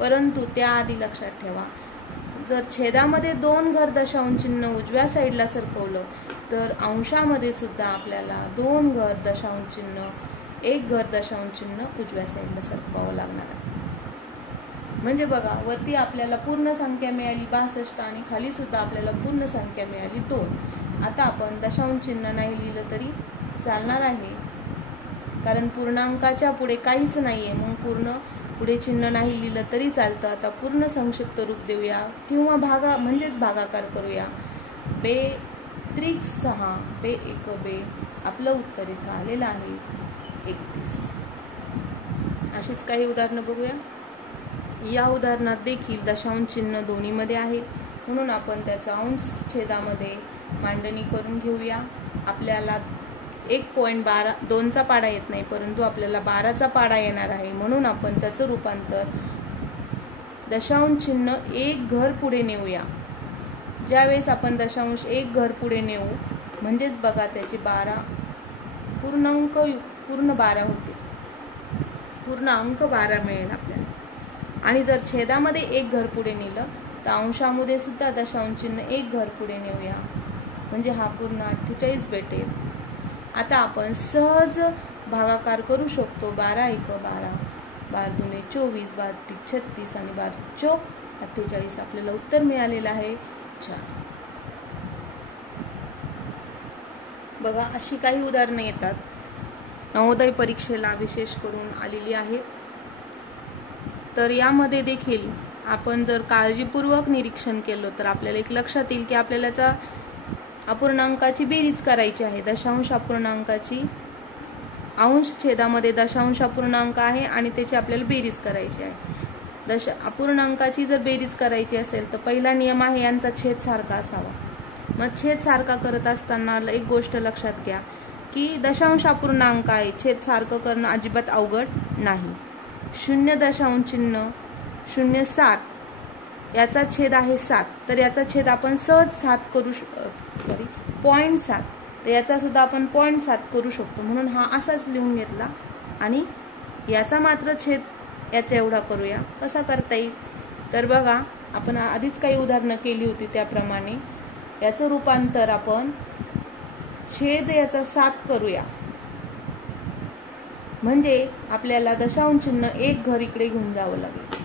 परंतु त्याआधी लक्षात ठेवा, जर छेदामध्ये 2 घर दशांश चिन्ह उजव्या साईडला सरकवलं तर अंशामध्ये सुद्धा आपल्याला 2 घर दशांश चिन्ह, 1 घर दशांश चिन्ह उजव्या साईडला सरकवावं लागणार आहे. म्हणजे बघा, वरती आपल्याला पूर्ण संख्या मिळाली 62 आणि खाली सुद्धा आपल्याला पूर्ण संख्या मिळाली 2. आता आपण दशांश चिन्ह नाही लिहिलं तरी चालणार आहे, कारण पूर्णांकाच्या पुढे काहीच नाहीये. मग पूर्ण पुढे चिन्ह नाही लिहिलं तरी चालतं. आता पूर्ण संक्षिप्त रूप देऊया किंवा म्हणजेच भागाकार करूया. 2×6 2×1 आपलं उत्तर इथं आलेलं आहे 31. अशीच काही उदाहरणं बघूया. या उदाहरणात देखील दशांश चिन्ह दोन्हीमध्ये आहे, म्हणून आपण त्याचा अंश छेदामध्ये मांडणी करून घेऊया. आपल्याला 1.2चा पाडा येत नाही, परंतु आपल्याला 12चा पाडा येणार आहे. म्हणून आपण त्याचं रूपांतर दशांश चिन्ह 1 घर पुढे नेऊया. ज्यावेळेस आपण दशांश 1 घर पुढे नेऊ म्हणजेच बघा त्याचे 12 पूर्ण अंक पूर्ण 12 होते, पूर्ण अंक 12 मिळेल आपल्याला. आणि जर छेदामध्ये 1 घर पुढे नेलं तर अंशामध्ये सुद्धा दशांश चिन्ह 1 घर पुढे नेऊया म्हणजे हा पूर्ण 48 भेटेल. आता आपण सहज भागाकार करू शकतो. 12 × 12, 12 × 24, 12 × 36 आणि 12 × 4 48. आपल्याला उत्तर मिळालेलं आहे 4. बघा अशी काही उदाहरणं येतात, नवोदय परीक्षेला विशेष करून आलेली आहेत. तर यामध्ये देखील आपण जर काळजीपूर्वक निरीक्षण केलं तर आपल्याला एक लक्षात येईल की आपल्याला अपूर्णांकाची बेरीज करायची आहे. दशांश अपूर्णांकाची, अंश छेदामध्ये दशांश अपूर्णांक आहे आणि त्याची आपल्याला बेरीज करायची आहे. अपूर्णांकाची जर बेरीज करायची असेल तर पहिला नियम आहे यांचा छेद सारखा असावा. मग छेद सारखा करत असताना एक गोष्ट लक्षात घ्या की दशांश अपूर्णांक आहे, छेद सारखं करणं अजिबात अवघड नाही. 0.007 याचा छेद आहे 7, तर याचा छेद आपण सहज 7 करू 0.7, तर याचा सुद्धा आपण 0.7 करू शकतो. म्हणून हा असाच लिहून घेतला आणि याचा मात्र छेद याच्या एवढा करूया. कसा करता येईल तर बघा आपण आधीच काही उदाहरणं केली होती त्याप्रमाणे याचं रूपांतर आपण छेद याचा 7 करूया म्हणजे आपल्याला दशांश चिन्ह 1 घर इकडे घेऊन जावं लागेल.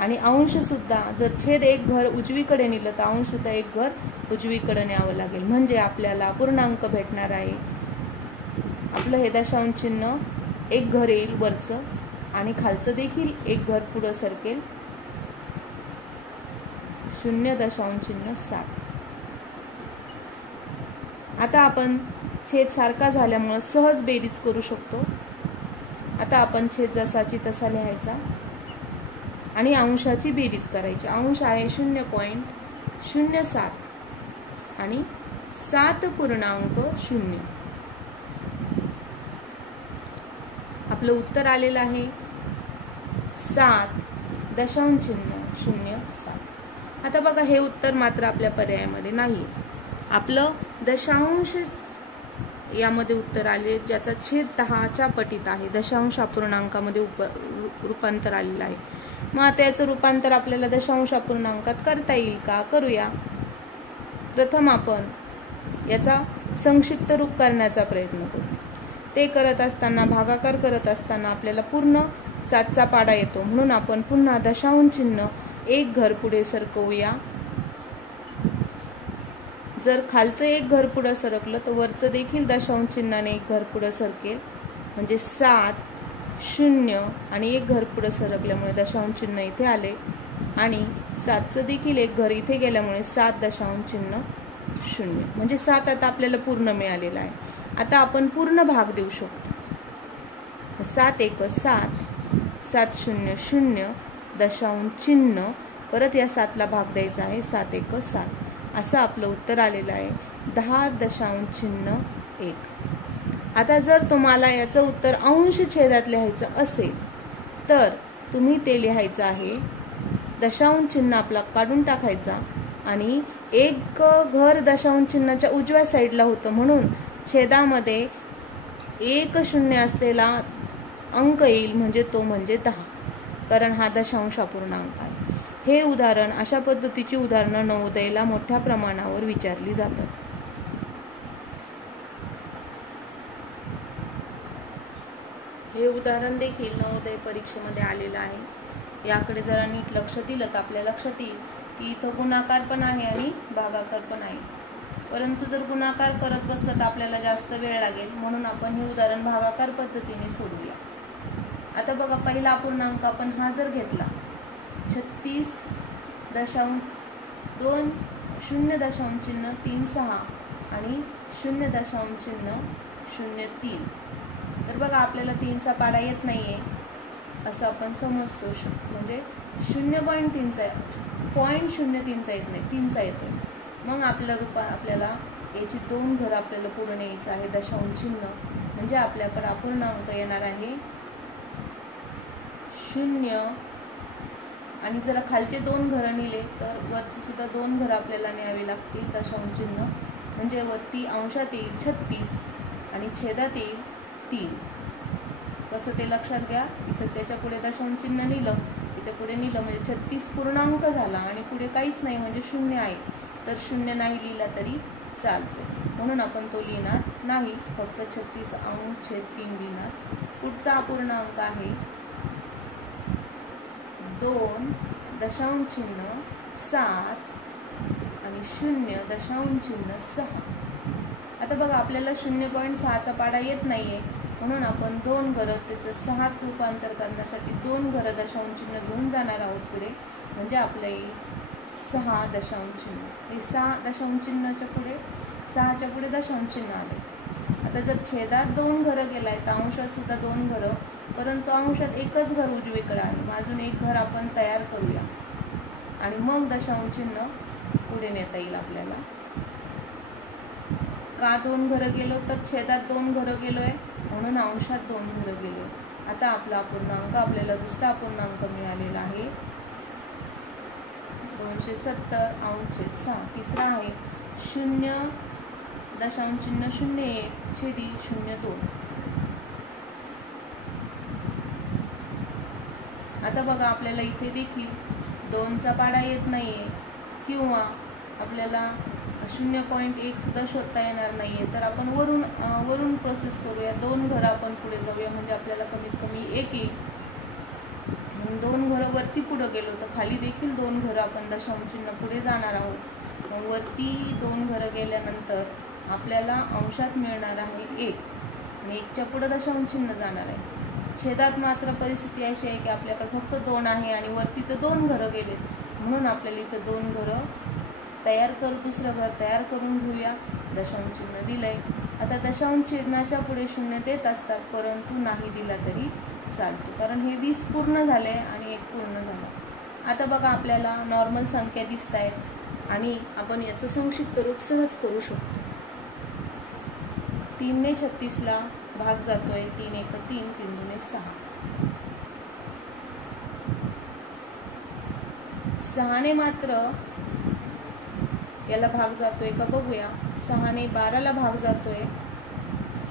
आणि अंश सुद्धा जर छेद 1 घर उजवीकडे नेलं तर अंश सुद्धा 1 घर उजवीकडे न्यावं लागेल म्हणजे आपल्याला पूर्णांक भेटणार आहे. आपलं हे दशांश चिन्ह 1 घर येईल वरचं आणि खालचं देखील 1 घर पुढे सरकेल 0.7. आता आपण छेद सारखा झाल्यामुळे सहज बेरीज करू शकतो. आता आपण छेद जसाची तसा लिहायचा आणि अंशाची बेरीज करायची. अंश आहे 0.07 आणि 7.0. आपलं उत्तर आलेलं आहे 7.07. आता बघा हे उत्तर मात्र आपल्या पर्यायामध्ये नाही. आपलं दशांश यामध्ये उत्तर आले ज्याचा छेद 10च्या पटीत आहे, दशांश अपूर्णांकामध्ये रूपांतर आलेलं आहे. मग आता याचं रूपांतर आपल्याला दशांश अपूर्णांकात करता येईल का? करूया. प्रथम आपण याचा संक्षिप्त रूप करण्याचा प्रयत्न करू. ते करत असताना भागाकार करत असताना आपल्याला पूर्ण 7चा पाडा येतो म्हणून आपण पुन्हा दशांश चिन्ह 1 घर पुढे सरकवूया. जर खालचं 1 घर पुढे सरकलं तर वरचं देखील दशांश चिन्हाने 1 घर पुढे सरकेल म्हणजे 7, 0 आणि 1 घर पुढे सरकल्यामुळे दशांश चिन्ह इथे आले आणि 7चं देखील 1 घर इथे गेल्यामुळे 7.0 म्हणजे 7 आता आपल्याला पूर्ण मिळालेला आहे. आता आपण पूर्ण भाग देऊ शकतो. 7 1 7, 7 0 0 दशांश चिन्ह परत या 7ला भाग द्यायचा आहे 7 1 7. असं आपलं उत्तर आलेलं आहे 10.1. आता जर तुम्हाला याचं उत्तर अंश छेदात लिहायचं असेल तर तुम्ही ते लिहायचं आहे दशांश चिन्ह आपला काढून टाकायचा आणि 1 घर दशांश चिन्हाच्या उजव्या साईडला होतं म्हणून छेदामध्ये 1 0 असलेला अंक येईल म्हणजे तो म्हणजे 10, कारण हा दशांश अपूर्णांक आहे. हे उदाहरण, अशा पद्धतीची उदाहरणं नवोदयला मोठ्या प्रमाणावर विचारली जातात. हे उदाहरण देखील नवोदय परीक्षेमध्ये आलेलं आहे. याकडे जरा नीट लक्ष दिलं तर आपल्या लक्षात येईल की इथं गुणाकार पण आहे आणि भागाकार पण आहे. परंतु जर गुणाकार करत बसलं तर आपल्याला जास्त वेळ लागेल म्हणून आपण हे उदाहरण भागाकार पद्धतीने सोडूया. आता बघा पहिला अपूर्णांक आपण हा जर घेतला 36.2 0.36 आणि 0.03. तर बघा आपल्याला 3चा पाडा येत नाहीये असं आपण समजतो, म्हणजे 0.3चा 0.03चा येत नाही, 3चा येतो. मग आपल्याला याची 2 घरं आपल्याला पुढे न्यायचं आहे दशांश चिन्ह, म्हणजे आपल्याकडे अपूर्णांक येणार आहे 0. आणि जर खालचे 2 घरं नेले तर वरची सुद्धा 2 घरं आपल्याला न्यावी लागतील दशांश चिन्ह, म्हणजे वरती अंशात येईल 36 आणि छेदात येईल 3. कसं ते लक्षात घ्या. इथं त्याच्या पुढे दशांश चिन्ह नेलं, त्याच्या पुढे नेलं म्हणजे 36 पूर्णांक झाला आणि पुढे काहीच नाही म्हणजे 0 आहे, तर 0 नाही लिहिला तरी चालतो, म्हणून आपण तो लिहिणार नाही, फक्त 36 अंश छेद 3 लिहिणार. पुढचा अपूर्णांक आहे 2 दशांश चिन्ह 7 आणि 0 दशांश चिन्ह 6. आता बघा आपल्याला 0.6चा पाडा येत नाहीये, म्हणून आपण 2 घरं त्याचं 6त रूपांतर करण्यासाठी 2 घरं दशांश चिन्ह घेऊन जाणार आहोत पुढे, म्हणजे आपल्या येईल 6 दशांश चिन्ह. हे 6 दशांश चिन्हाच्या पुढे 6च्या पुढे दशांश चिन्ह आले. आता जर छेदात 2 घरं गेलाय तर अंशात सुद्धा 2 घरं, परंतु अंशात एकच घर उजवीकडे आहे, अजून एक घर आपण तयार करूया आणि मग दशांश चिन्ह पुढे नेता येईल आपल्याला. का 2 घरं गेलो तर छेदात 2 घरं गेलोय, म्हणून अंशात 2 घरं गेलोय. आता आपला अपूर्णांक आपल्याला दुसरा अपूर्णांक मिळालेला आहे 270 अंश छेद 6. तिसरा आहे 0 दशांश चिन्ह 01 छेदी 02. आता बघा आपल्याला इथे देखील 2चा पाडा येत नाहीये किंवा आपल्याला 0.1 सुद्धा शोधता येणार नाहीये, तर आपण वरून प्रोसेस करूया. 2 घरं आपण पुढे जाऊया, म्हणजे आपल्याला कमीत कमी 1 येईल. 2 घरं वरती पुढे गेलो तर खाली देखील 2 घरं आपण दशांश चिन्ह पुढे जाणार आहोत. मग वरती 2 घरं गेल्यानंतर आपल्याला अंशात मिळणार आहे 1 आणि 1च्या पुढे दशांश चिन्ह जाणार आहे. छेदात मात्र परिस्थिती अशी आहे की आपल्याकडे फक्त 2 आहे आणि वरती तर 2 घरं गेले, म्हणून आपल्याला इथं 2 घरं तयार करू, दुसरं घर तयार करून घेऊया. दशांश चिन्ह दिलंय. आता दशांश चिन्हाच्या पुढे 0 देत असतात, परंतु नाही दिला तरी चालतो, कारण हे 20 पूर्ण झाले आणि 1 पूर्ण झालं. आता बघा आपल्याला नॉर्मल संख्या दिसत आहेत आणि आपण याचं संक्षिप्त रूप सहज करू शकतो. 3 ने 36ला भाग जातोय, 3 1 3, 3 2 6. 6 ने मात्र याला भाग जातोय का बघूया. 6 ने 12ला भाग जातोय,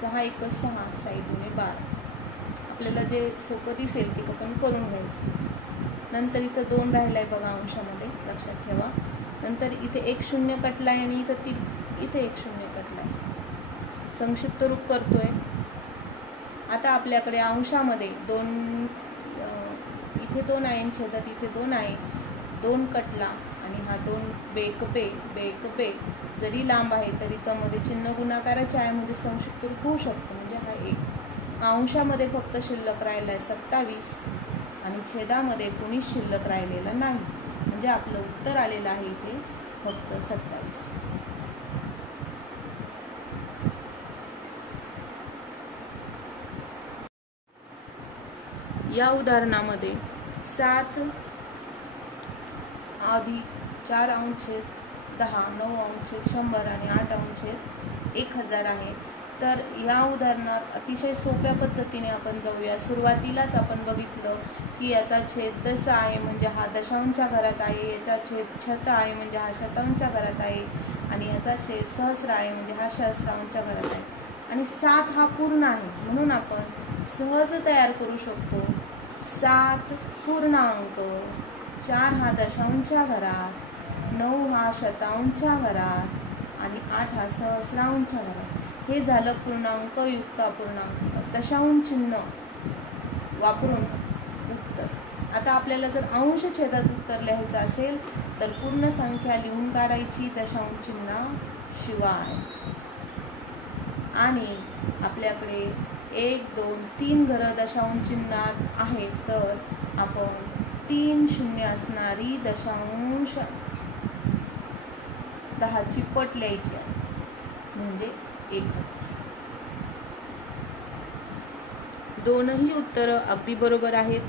6 1 6, 6 2 12. आपल्याला जे सोपं दिसेल ते आपण करून घ्यायचं. नंतर इथं 2 राहिलाय बघा अंशामध्ये, लक्षात ठेवा. नंतर इथे 1 0 कटलाय आणि इथे 1 0 कटलाय. संक्षिप्त रूप करतोय. आता आपल्याकडे अंशामध्ये 2 इथे 2 आहे, छेदात इथे 2 आहे. 2 कटला आणि हा 2 बे जरी लांब आहे तरी त्यामध्ये चिन्ह गुणाकाराचे आहे, म्हणजे संक्षिप्त रूप होऊ शकतो. म्हणजे हा 1. अंशामध्ये फक्त शिल्लक राहिलाय 27 आणि छेदामध्ये कोणीच शिल्लक राहिलेला नाही, म्हणजे आपलं उत्तर आलेलं आहे इथे फक्त 27. या उदाहरणामध्ये 7 अधिक 4 अंश छेद 10, 9 अंश छेद 100 आणि 8 अंश छेद 1000 आहे. तर या उदाहरणात अतिशय सोप्या पद्धतीने आपण जाऊया. सुरुवातीलाच आपण बघितलं की याचा छेद दश आहे, म्हणजे हा दशांशच्या घरात आहे. याचा छेद शत आहे, म्हणजे हा शतांशच्या घरात आहे. आणि याचा छेद सहस्र आहे, म्हणजे हा सहस्रांशच्या घरात आहे. आणि 7 हा पूर्ण आहे, म्हणून आपण सहज तयार करू शकतो 7 पूर्णांक, 4 हा दशांशच्या घरात, 9 हा शतांशच्या घरात आणि 8 हा सहस्रांशच्या घरात. हे झालं पूर्णांक युक्त अपूर्णांक दशांश चिन्ह वापरून उत्तर. आता आपल्याला जर अंश छेदात उत्तर लिहायचं असेल तर पूर्ण संख्या लिहून काढायची दशांश चिन्हाशिवाय. आणि आपल्याकडे 1 2 3 घरं दशांश चिन्हात आहेत, तर आपण 3 शून्य असणारी दशांश 10ची पट लिहायची आहे, म्हणजे 1000. दोनही उत्तरं अगदी बरोबर आहेत.